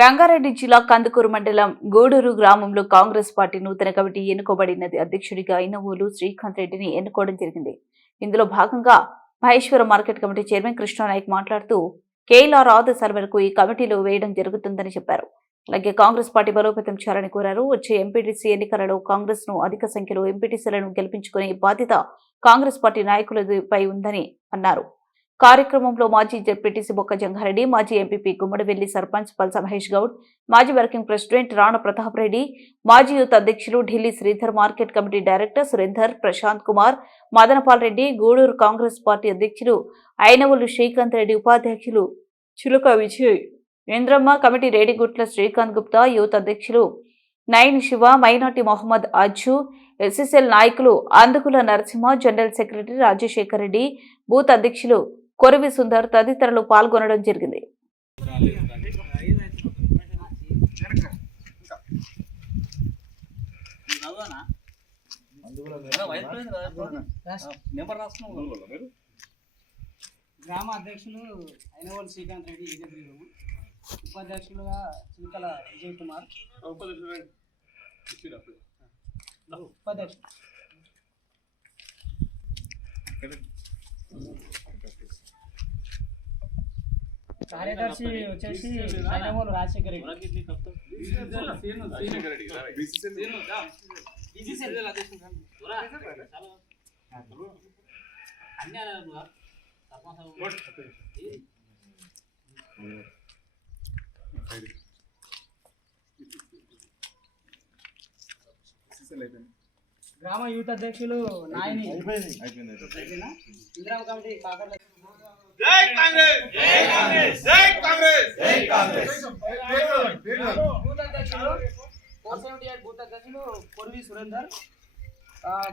రంగారెడ్డి జిల్లా కందుకూరు మండలం గూడూరు గ్రామంలో కాంగ్రెస్ పార్టీ నూతన కమిటీ ఎన్నుకోబడినది. అధ్యక్షుడిగా ఐనవోలు శ్రీకాంత్ రెడ్డిని ఎన్నుకోవడం జరిగింది. ఇందులో భాగంగా Maheshwaram market committee chairman Krishna Nayak మాట్లాడుతూ కేఎల్ఆర్ ఆదేశాల మేరకు ఈ కమిటీలో వేయడం జరుగుతుందని చెప్పారు. అలాగే కాంగ్రెస్ పార్టీ బలోపేతం చేయాలని కోరారు. వచ్చే ఎంపీటీసీ ఎన్నికలలో కాంగ్రెస్ ను అధిక సంఖ్యలో ఎంపీటీసీలను గెలిపించుకునే బాధ్యత కాంగ్రెస్ పార్టీ నాయకులపై ఉందని అన్నారు. కార్యక్రమంలో మాజీ జెడ్పీటీసీ బొక్క జంగారెడ్డి, మాజీ ఎంపీపీ గుమ్మడివెల్లి సర్పంచ్ పల్స మహేష్ గౌడ్, మాజీ వర్కింగ్ ప్రెసిడెంట్ రాణ ప్రతాప్ రెడ్డి, మాజీ యూత్ అధ్యక్షులు Delhi Sridhar, market committee director Surender, Prashanth Kumar, Madanapal Reddy, Gudur Congress party అధ్యక్షులు ఐనవోలు శ్రీకాంత్ రెడ్డి, ఉపాధ్యక్షులు చిలుక విజయ్, ఇంద్రమ్మ, కమిటీ రేడిగుట్ల శ్రీకాంత్ గుప్తా, యూత్ అధ్యక్షులు నయన్ శివ, మైనార్టీ మొహమ్మద్ అజ్జు, ఎస్ఎస్ఎల్ నాయకులు Andukula Narasimha, general secretary Rajasekhar Reddy, booth అధ్యక్షులు కొరవి సుందర్ తదితరులు పాల్గొనడం జరిగింది. గ్రామ అధ్యక్షులు ఐనవోలు శ్రీకాంత్ రెడ్డి, ఉపాధ్యక్షులుగా చిలుకల విజయ్ కుమార్, కార్యదర్శి వచ్చేసి ఐనవోలు రాజశేఖర్ రెడ్డి. గ్రామ యూత్ అధ్యక్షులు నాయని, ఇందిరా కమిటీ కాకర్ల జై కాంగ్రెస్, జై కాంగ్రెస్, జై కాంగ్రెస్, జై కాంగ్రెస్. బూత్ అధ్యక్షులు 478 బూత్ అధ్యక్షులు కొరవి సురేందర్,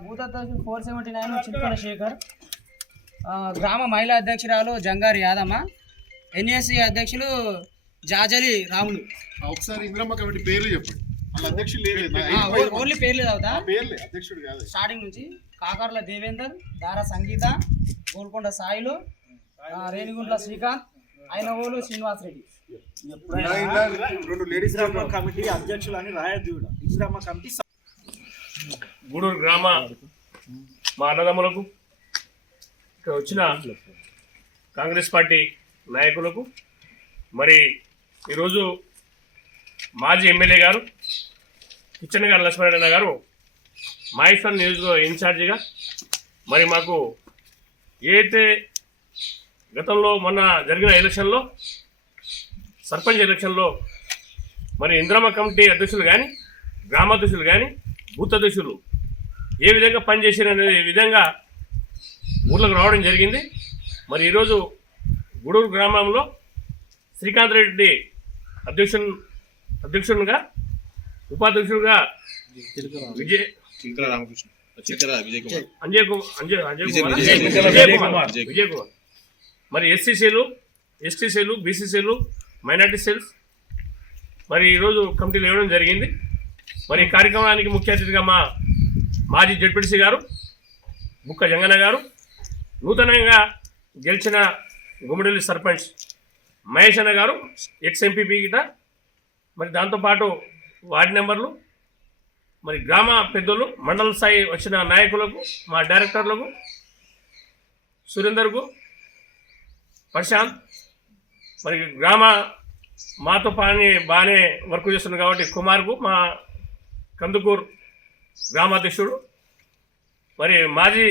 బూత్ అధ్యక్షులు 479 చిలుకల శేఖర్, గ్రామ మహిళా అధ్యక్షురాలు జంగారి యాదమ్మ, ఎన్ఎస్సి అధ్యక్షులు జాజలి రాములు. ఒకసారి ఇంద్రమ్మ కమిటీ పేర్లు చెప్పండి. అధ్యక్షులు ఓన్లీ పేర్లు చదువుతా, అధ్యక్షుడు కాదు. స్టార్టింగ్ నుంచి కాకర్ల దేవేందర్, దారా సంగీత, గోల్కొండ సాయిలు, రేణిగుంట్ల శ్రీకాంత్, ఐనవోలు శ్రీనివాస్ రెడ్డి. కమిటీ అధ్యక్షులు అని రాయద్దు. ఇందిరమ్మ కమిటీ గూడూరు గ్రామ మా అన్నదమ్ములకు, ఇక్కడ వచ్చిన కాంగ్రెస్ పార్టీ నాయకులకు, మరి ఈరోజు మాజీ ఎమ్మెల్యే గారు కిచెన్ గారు లక్ష్మణరెడ్డి గారు మహేశ్వరం నియోజకవర్గ ఇన్ఛార్జిగా, మరి మాకు ఏదైతే గతంలో మొన్న జరిగిన ఎలక్షన్లో సర్పంచ్ ఎలక్షన్లో మరి ఇంద్రమ్మ కమిటీ అధ్యక్షులు కానీ, గ్రామాధ్యక్షులు కానీ, బూత్ అధ్యక్షులు ఏ విధంగా పనిచేసారనే విధంగా ఊళ్ళకు రావడం జరిగింది. మరి ఈరోజు గూడూరు గ్రామంలో శ్రీకాంత్ రెడ్డి అధ్యక్షునిగా, ఉపాధ్యక్షులుగా విజయ్ కుమార్, మరి ఎస్సీసీలు, ఎస్టీసీలు, బీసీసీలు, మైనార్టీ సెల్స్ మరి ఈరోజు కమిటీలు ఇవ్వడం జరిగింది. మరి ఈ కార్యక్రమానికి ముఖ్య అతిథిగా మా మాజీ జెడ్పీటీసీ గారు బుక్క జంగన్న గారు, నూతనంగా గెలిచిన గుమ్మడివెల్లి సర్పంచ్ మహేష్ అన్న గారు, ఎక్స్ ఎంపీపీ గిట, మరి దాంతోపాటు వార్డు మెంబర్లు, మరి గ్రామ పెద్దలు, మండల స్థాయి వచ్చిన నాయకులకు, మా డైరెక్టర్లకు, సురేందర్కు, ప్రశాంత్, మరి గ్రామ మాతో బాగానే వర్క్ చేస్తున్నారు కాబట్టి కుమార్కు, మా కందుకూరు గ్రామాధ్యక్షుడు, మరి మాజీ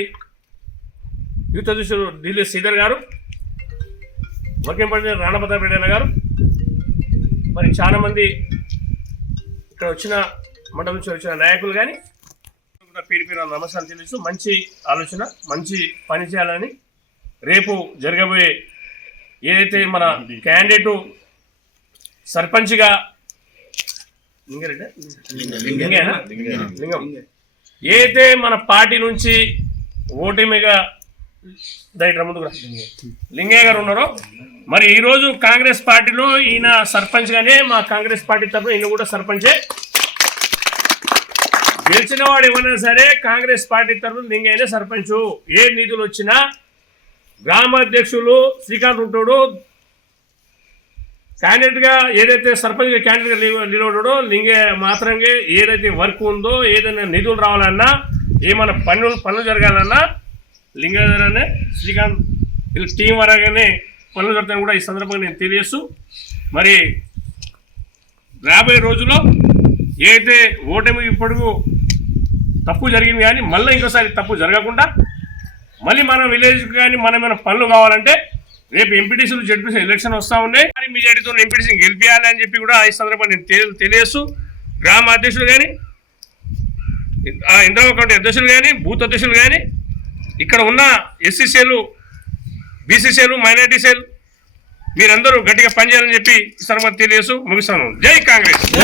యూత్ అధ్యక్షుడు ఢిల్లీ శ్రీధర్ గారు, వర్కింగ్ ప్రెసిడెంట్ రాణ ప్రతాప్ రెడ్డి గారు, మరి చాలామంది ఇక్కడ వచ్చిన మండలం నుంచి వచ్చిన నాయకులు కానీ పేరు నమస్కారం తెలుసు. మంచి ఆలోచన, మంచి పని చేయాలని రేపు జరగబోయే ఏదైతే మన క్యాండిడేటు సర్పంచ్గా లింగం ఏదైతే మన పార్టీ నుంచి ఓటమిగా ముందుకు లింగయ్య గారు ఉన్నారో, మరి ఈరోజు కాంగ్రెస్ పార్టీలో ఈయన సర్పంచ్గానే, మా కాంగ్రెస్ పార్టీ తరఫున ఈయన కూడా సర్పంచే. గెలిచిన వాడు ఎవరైనా సరే కాంగ్రెస్ పార్టీ తరఫున లింగయ్యనే సర్పంచు. ఏ నిధులు వచ్చినా గ్రామాధ్యక్షులు శ్రీకాంత్ ఉంటాడు, క్యాండిడేట్గా ఏదైతే సర్పంచ్ క్యాండిడేట్గా నిలబడో లింగే మాత్రంగా ఏదైతే వర్క్ ఉందో ఏదైనా నిధులు రావాలన్నా ఏమైనా పనులు జరగాలన్నా లింగేశ్వరనే శ్రీకాంత్ వీళ్ళు టీం వరగానే పనులు జరుగుతాయని కూడా ఈ సందర్భంగా నేను తెలియజేస్తూ మరి రాబోయే రోజుల్లో ఏదైతే ఓటమి ఇప్పటికు తప్పు జరిగింది కానీ మళ్ళీ ఇంకోసారి తప్పు జరగకుండా మళ్ళీ మన విలేజ్కి కానీ మన పనులు కావాలంటే రేపు ఎంపీటీసీలు జడ్పీసీ ఎలక్షన్ వస్తూ ఉన్నాయి మరి మెజారిటీతో ఎంపీటీసీని గెలిపించాలి అని చెప్పి కూడా ఈ సందర్భంగా నేను తెలియజేస్తూ గ్రామ అధ్యక్షులు కానీ ఇందిరా కమిటీ అధ్యక్షులు కానీ బూత్ అధ్యక్షులు కానీ ఇక్కడ ఉన్న ఎస్సీసీలు బీసీసీలు మైనార్టీ సెల్ మీరందరూ గట్టిగా పనిచేయాలని చెప్పి ఈ సందర్భంగా తెలియజేస్తూ ముగిస్తాను. జై కాంగ్రెస్.